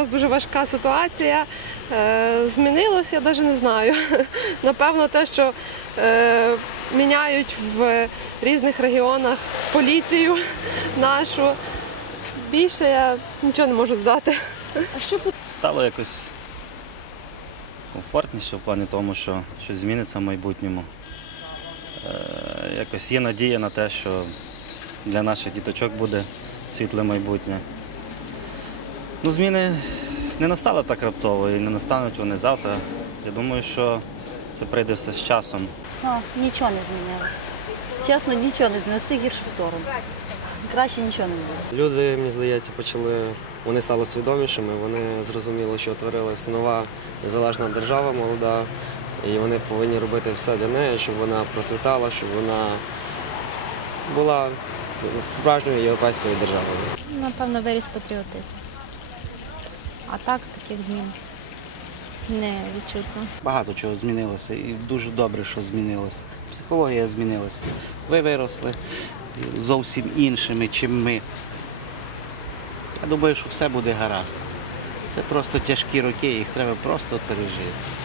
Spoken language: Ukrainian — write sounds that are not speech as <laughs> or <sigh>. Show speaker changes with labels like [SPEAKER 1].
[SPEAKER 1] зараз дуже важка ситуація. Е, Змінилося, я навіть не знаю. <laughs> Напевно, те, що е, міняють в різних регіонах поліцію <laughs> нашу. Більше я нічого не можу додати.
[SPEAKER 2] А що
[SPEAKER 3] стало якось комфортніше в плані тому, що щось зміниться в майбутньому. Е, якось є надія на те, що для наших діточок буде світле майбутнє. Ну, зміни не настали так раптово і не настануть вони завтра. Я думаю, що це прийде все з часом.
[SPEAKER 2] Ну, нічого не змінилось. Чесно, нічого не змінилось, все в гіршу сторону. Краще нічого не буде.
[SPEAKER 4] Люди, мені здається, почали, вони стали свідомішими, вони зрозуміли, що утворилася нова незалежна держава молода, і вони повинні робити все для неї, щоб вона процвітала, щоб вона була справжньою європейською державою.
[SPEAKER 5] Напевно, виріс патріотизм. А так, таких змін не відчутно.
[SPEAKER 6] Багато чого змінилося і дуже добре, що змінилося. Психологія змінилася. Ви виросли зовсім іншими, чим ми. Я думаю, що все буде гаразд. Це просто тяжкі роки, їх треба просто пережити.